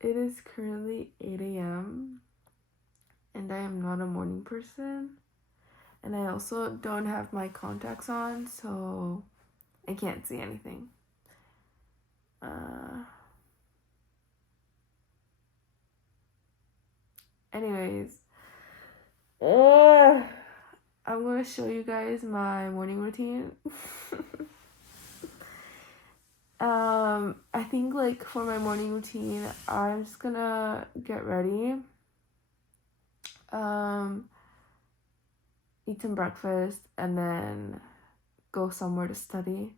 It is currently 8 a.m. and I am not a morning person. And I also don't have my contacts on, so I can't see anything. Anyways, I'm gonna show you guys my morning routine. I think like for my morning routine, I'm just gonna get ready, eat some breakfast, and then go somewhere to study,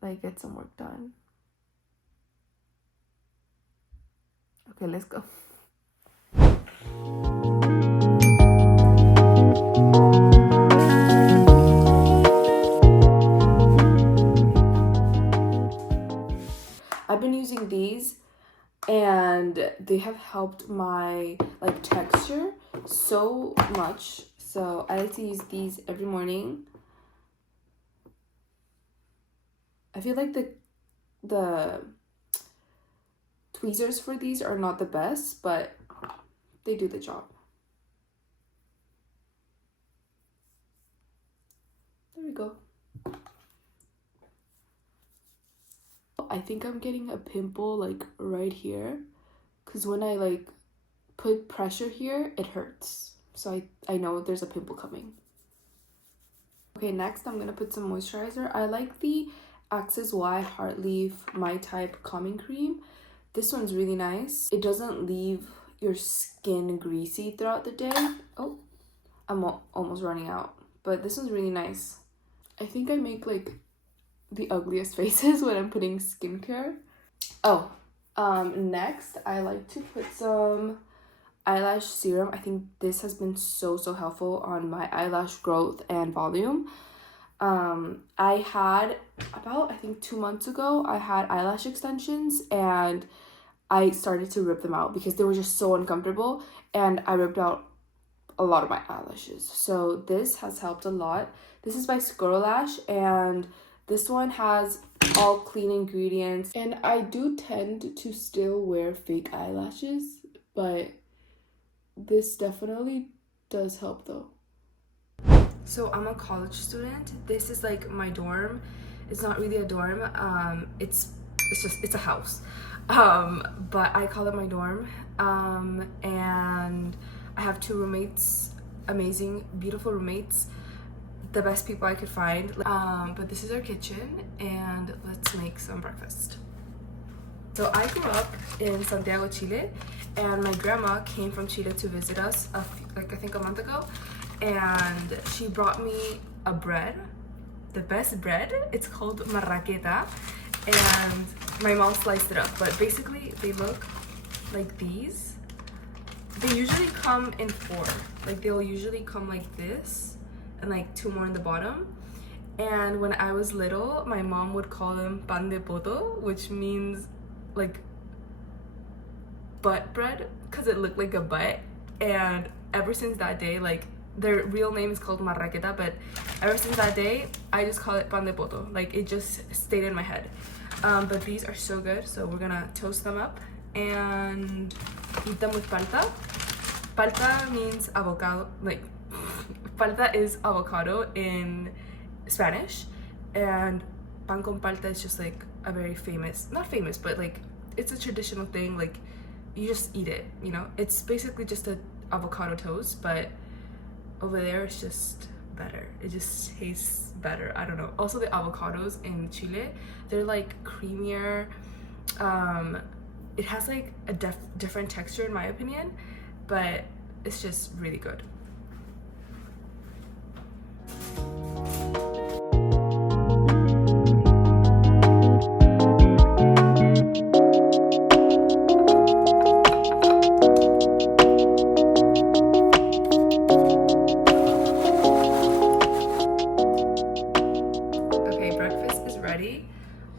like get some work done. Okay, let's go. I've been using these and they have helped my like texture so much. So I like to use these every morning. I feel like the tweezers for these are not the best, but they do the job. There we go. I think I'm getting a pimple like right here, because when I like put pressure here, it hurts. So I know there's a pimple coming. Okay, next I'm gonna put some moisturizer. I like the Axis Y Heartleaf My Type Calming Cream. This one's really nice. It doesn't leave your skin greasy throughout the day. Oh, I'm almost running out. But this one's really nice. I think I make like the ugliest faces when I'm putting skincare. Oh, next I like to put some eyelash serum. I think this has been so helpful on my eyelash growth and volume. I had about, I think 2 months ago, I had eyelash extensions and I started to rip them out because they were just so uncomfortable, and I ripped out a lot of my eyelashes. So this has helped a lot. This is by Lash, and this one has all clean ingredients. And I do tend to still wear fake eyelashes, but this definitely does help though. So I'm a college student. This is like my dorm. It's not really a dorm. It's a house. But I call it my dorm. And I have 2 roommates, amazing, beautiful roommates, the best people I could find. But this is our kitchen, and let's make some breakfast. So I grew up in Santiago, Chile, and my grandma came from Chile to visit us I think a month ago, and she brought me a bread, the best bread. It's called marraqueta, and my mom sliced it up, but basically they look like these. They usually come in 4, like they'll usually come like this and like 2 more in the bottom. And when I was little, my mom would call them pan de poto, which means like butt bread, because it looked like a butt. And ever since that day, like their real name is called marraqueta, but ever since that day I just call it pan de poto. Like it just stayed in my head. But these are so good, so we're gonna toast them up and eat them with palta. Palta means avocado, like palta is avocado in Spanish, and pan con palta is just like a very famous, not famous, but like it's a traditional thing. Like you just eat it, you know. It's basically just a avocado toast, but over there it's just better. It just tastes better. I don't know. Also the avocados in Chile, they're like creamier. It has like a different texture in my opinion, but it's just really good.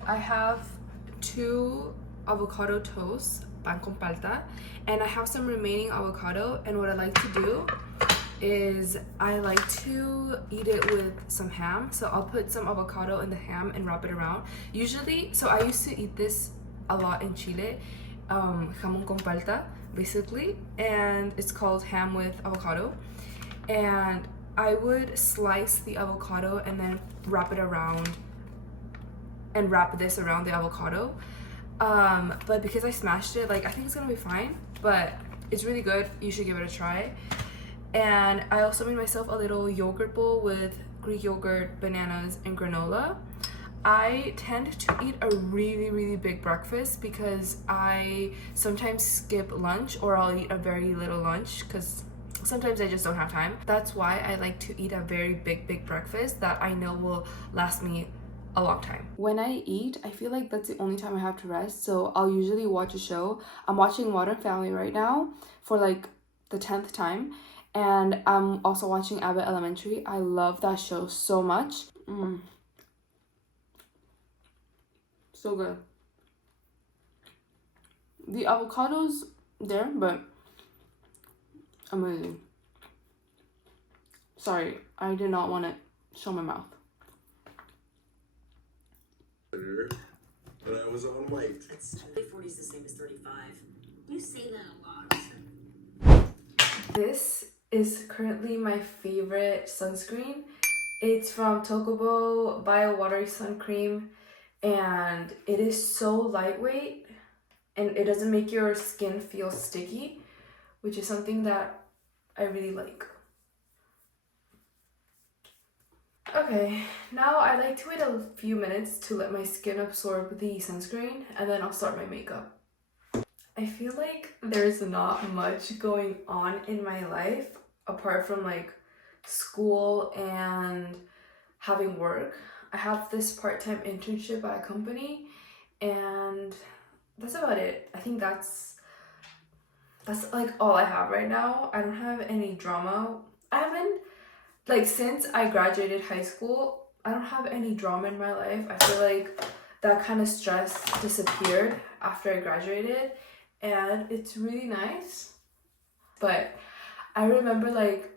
I have 2 avocado toasts, pan con palta, and I have some remaining avocado, and what I like to do is I like to eat it with some ham. So I'll put some avocado in the ham and wrap it around. Usually, so I used to eat this a lot in Chile. jamon con palta, basically, and it's called ham with avocado. And I would slice the avocado and then wrap this around the avocado. But because I smashed it, like, I think it's gonna be fine, but it's really good. You should give it a try. And I also made myself a little yogurt bowl with Greek yogurt, bananas, and granola. I tend to eat a really, really big breakfast because I sometimes skip lunch, or I'll eat a very little lunch because sometimes I just don't have time. That's why I like to eat a very big breakfast that I know will last me a long time. When I eat, I feel like that's the only time I have to rest, so I'll usually watch a show. I'm watching Modern Family right now for like the 10th time, and I'm also watching Abbott Elementary. I love that show so much. So good. The avocado's there, but amazing. Sorry, I did not want to show my mouth. But I was on weight. That's 40 is the same as 35. You say that a lot. This is currently my favorite sunscreen. It's from Tokobo Bio Watery Sun Cream, and it is so lightweight and it doesn't make your skin feel sticky, which is something that I really like. Okay, now I like to wait a few minutes to let my skin absorb the sunscreen, and then I'll start my makeup. I feel like there's not much going on in my life apart from like school and having work. I have this part-time internship at a company, and that's about it. I think that's like all I have right now. I don't have any drama. I haven't, like, since I graduated high school, I don't have any drama in my life. I feel like that kind of stress disappeared after I graduated, and it's really nice. But I remember, like,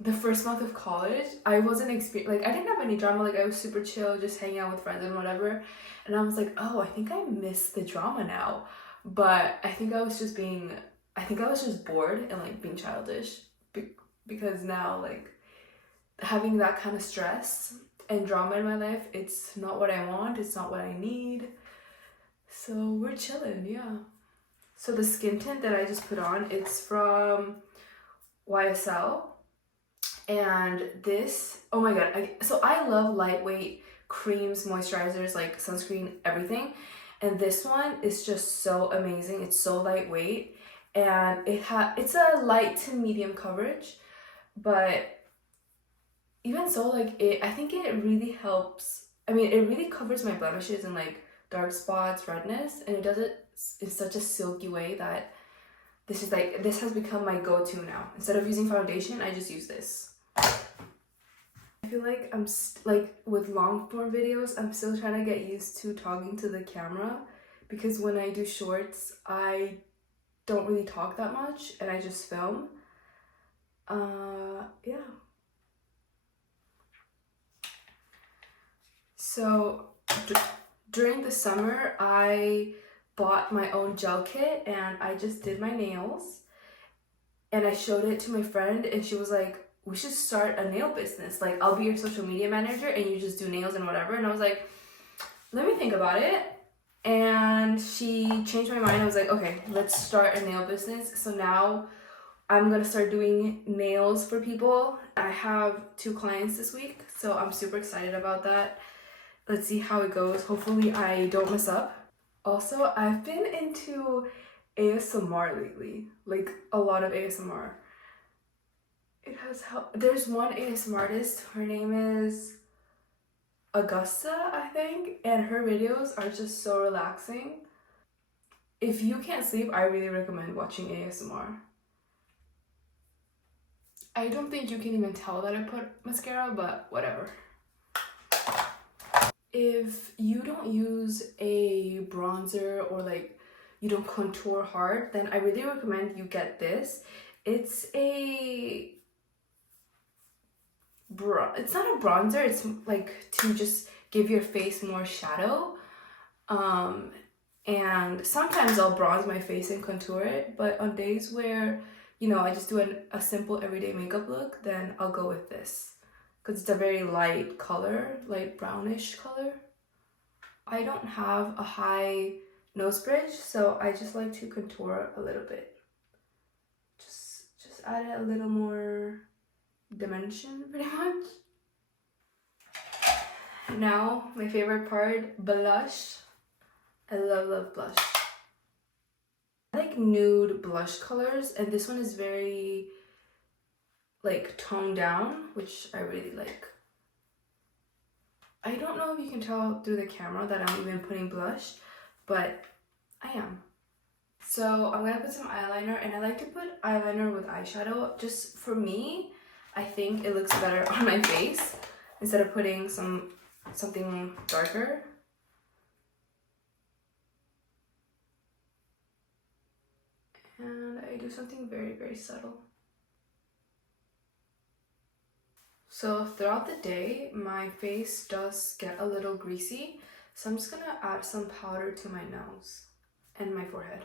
the first month of college, I wasn't like, I didn't have any drama. Like, I was super chill, just hanging out with friends and whatever. And I was like, oh, I think I miss the drama now. But I think I was just bored and like being childish, because now, like, having that kind of stress and drama in my life, it's not what I want, it's not what I need. So we're chilling, yeah. So the skin tint that I just put on, it's from YSL. And this, oh my god, so I love lightweight creams, moisturizers, like sunscreen, everything. And this one is just so amazing. It's so lightweight, and it's a light to medium coverage, but even so, like, I think it really helps. I mean, it really covers my blemishes and like dark spots, redness, and it does it in such a silky way that this has become my go-to now. Instead of using foundation, I just use this. I feel like I'm like, with long form videos, I'm still trying to get used to talking to the camera, because when I do shorts, I don't really talk that much and I just film. Yeah. So during the summer, I bought my own gel kit and I just did my nails, and I showed it to my friend, and she was like, we should start a nail business. Like, I'll be your social media manager and you just do nails and whatever. And I was like, let me think about it. And she changed my mind. I was like, okay, let's start a nail business. So now I'm gonna start doing nails for people. I have 2 clients this week, so I'm super excited about that. Let's see how it goes. Hopefully I don't mess up. Also, I've been into ASMR lately, like a lot of ASMR. It has helped. There's one ASMR artist, her name is Augusta, I think, and her videos are just so relaxing. If you can't sleep, I really recommend watching ASMR. I don't think you can even tell that I put mascara, but whatever. If you don't use a bronzer, or like you don't contour hard, then I really recommend you get this. It's it's not a bronzer, it's like to just give your face more shadow. And sometimes I'll bronze my face and contour it, but on days where, you know, I just do a simple everyday makeup look, then I'll go with this. Because it's a very light color, light brownish color. I don't have a high nose bridge, so I just like to contour a little bit. Just add a little more dimension, pretty much. Now, my favorite part, blush. I love blush. I like nude blush colors, and this one is very like toned down, which I really like. I don't know if you can tell through the camera that I'm even putting blush, but I am. So I'm gonna put some eyeliner, and I like to put eyeliner with eyeshadow. Just for me, I think it looks better on my face instead of putting something darker. And I do something very subtle. So throughout the day, my face does get a little greasy, so I'm just gonna add some powder to my nose and my forehead.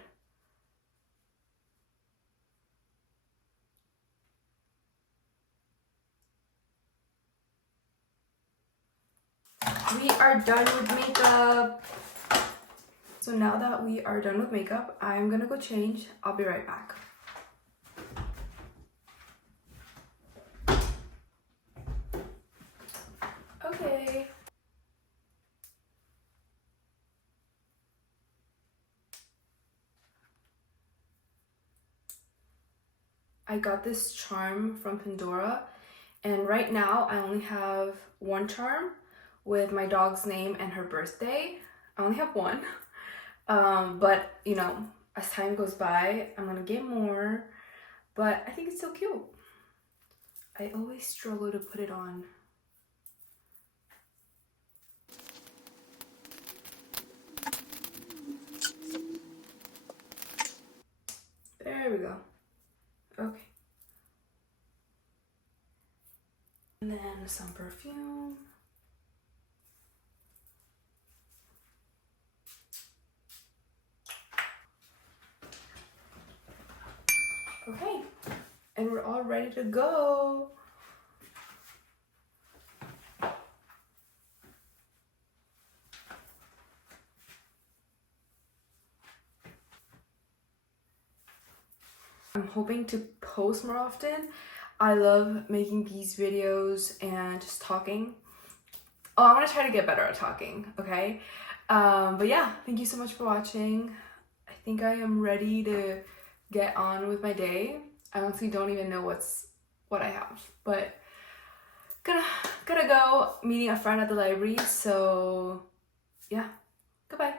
We are done with makeup. So now that we are done with makeup, I'm gonna go change. I'll be right back. Okay. I got this charm from Pandora, and right now I only have one charm with my dog's name and her birthday. I only have one. But you know, as time goes by, I'm gonna get more, but I think it's so cute. I always struggle to put it on. There we go. Okay. And then some perfume. Okay, and we're all ready to go. I'm hoping to post more often. I love making these videos and just talking. Oh, I'm gonna try to get better at talking, okay? But yeah, thank you so much for watching. I think I am ready to get on with my day. I honestly don't even know what I have, but gotta go meeting a friend at the library, so yeah, goodbye.